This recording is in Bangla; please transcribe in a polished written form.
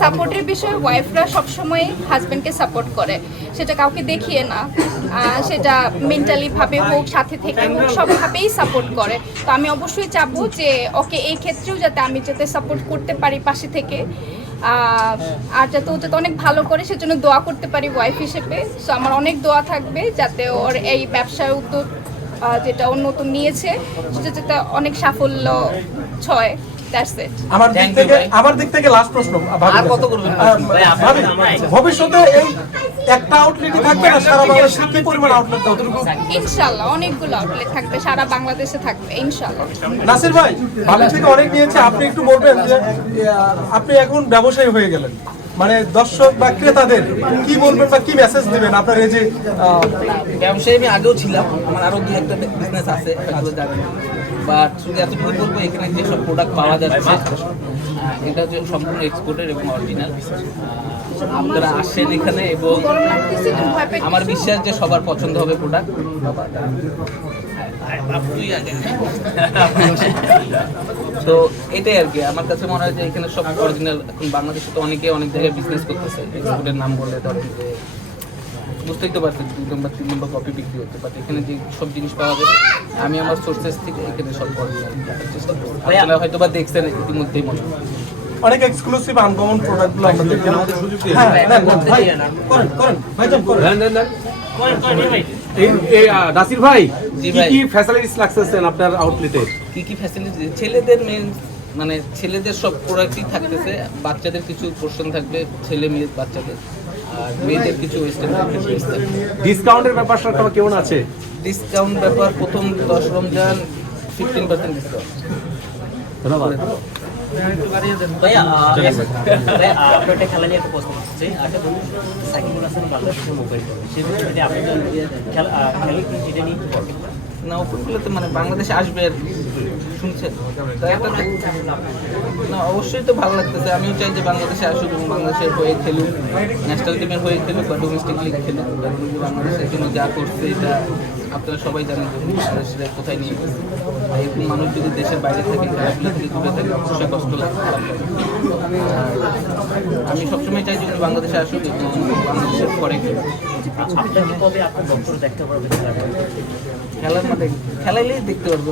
সাপোর্টের বিষয়ে ওয়াইফরা সবসময় হাজব্যান্ডকে সাপোর্ট করে, সেটা কাউকে দেখিয়ে না, সেটা মেন্টালি ভাবে হোক, সাথে থেকে হোক, সবভাবেই সাপোর্ট করে। তো আমি অবশ্যই চাবো যে ওকে এই ক্ষেত্রেও যাতে সাপোর্ট করতে পারি পাশে থেকে, আর যাতে ও যাতে অনেক ভালো করে সেজন্য দোয়া করতে পারি ওয়াইফ হিসেবে। সো আমার অনেক দোয়া থাকবে যাতে ওর এই ব্যবসার উদ্যোগ যেটা ও নতুন নিয়েছে সেটা যাতে অনেক সাফল্য ছয়। আমার দিক থেকে লাস্ট প্রশ্ন, ভবিষ্যতে এই একটা আউটলেটই থাকবে না সারা বাংলাদেশে, কি পরিমাণ আউটলেট কতটুকু? ইনশাআল্লাহ অনেকগুলো আউটলেট থাকবে, সারা বাংলাদেশে থাকবে ইনশাআল্লাহ। নাসির ভাই, ভাবি থেকে অনেক নিয়েছে, আপনি একটু বলবেন যে আপনি এখন ব্যবসায়ী হয়ে গেলেন, মানে দর্শক বা ক্রেতাদের কি বলবেন বা কি মেসেজ দিবেন আপনার এই যে ব্যবসায়ী? আমি আগেও ছিলাম, আমার আরো দু একটা বিজনেস আছে, বাট শুধু এতটুকু বলবো এখানে যেসব প্রোডাক্ট পাওয়া যাচ্ছে এটা হচ্ছে সম্পূর্ণ এক্সপোর্টের এবং অরিজিনাল। আপনারা আসছেন এখানে এবং আমার বিশ্বাস যে সবার পছন্দ হবে প্রোডাক্ট। তো এটাই আর কি, আমার কাছে মনে হয় যে এখানে সব অরিজিনাল। এখন বাংলাদেশে তো অনেকে অনেক জায়গায় বিজনেস করতেছে, এক্সপোর্টের নাম বললে ধরেন যে বুঝতেই তো পারছেন 2 নম্বর 3 নম্বর কপি বিক্রি হতে পারে। এখানে যে সব জিনিস পাওয়া যাবে আমি আমার সোর্সেস থেকে এখানে সব অরিজিনাল রাখার চেষ্টা করি। আপনারা হয়তো বা দেখছেন ইতিমধ্যেই মনে হয় অনেক এক্সক্লুসিভ আনকমন প্রোডাক্টগুলো আমরা দেখি। হ্যাঁ নাসির ভাই, কি ফ্যাসিলিটিস লাগতেছেন আপনার আউটলেটে? কি ফ্যাসিলিটি? ছেলেদের মেন মানে ছেলেদের সব প্রোডাক্টই থাকতেছে, বাচ্চাদের কিছু পোর্শন থাকবে, ছেলে মেয়ে বাচ্চাদের, আর মেয়েদের কিছু ওয়েস্টার্ন থাকবে। ডিসকাউন্টের ব্যাপারটা কেমন আছে? ডিসকাউন্ট ব্যাপার প্রথম 10 রমজান 15% ডিসকাউন্ট। ধন্যবাদ ভাইয়া। আপনার একটা খেলা নিয়ে একটা প্রশ্ন হচ্ছে, আচ্ছা ধরুন সাকিবুল হাসান বাংলাদেশের মোবাইল সেই বিষয়ে আপনি খেলা কি যেটা নিয়ে একটু বলবেন? না, ওপরগুলোতে মানে বাংলাদেশে আসবে আর কি শুনছেন, না অবশ্যই তো ভালো লাগতেছে। আমিও চাই যে বাংলাদেশে আসুক এবং বাংলাদেশের হয়ে খেলুক, ন্যাশনাল টিমের হয়ে খেলুক বা ডোমেস্টিক লিগ খেলুক। কারণ বাংলাদেশের জন্য যা করছে এটা আপনারা সবাই জানেন যে বাংলাদেশের কোথায় নিয়ে গেছে। এরকম মানুষ যদি দেশের বাইরে থাকে, খেলাধুলা থেকে দূরে থাকে, অবশ্যই কষ্ট লাগে, খারাপ লাগে। আমি সবসময় চাই যে উনি বাংলাদেশে আসুক এবং বাংলাদেশের পরে খেলুক। আপনাকে কবে আপনার বক্তব্য দেখতে পারবেন খেলার মাঠে খেলাইলেই দেখতে পারবো।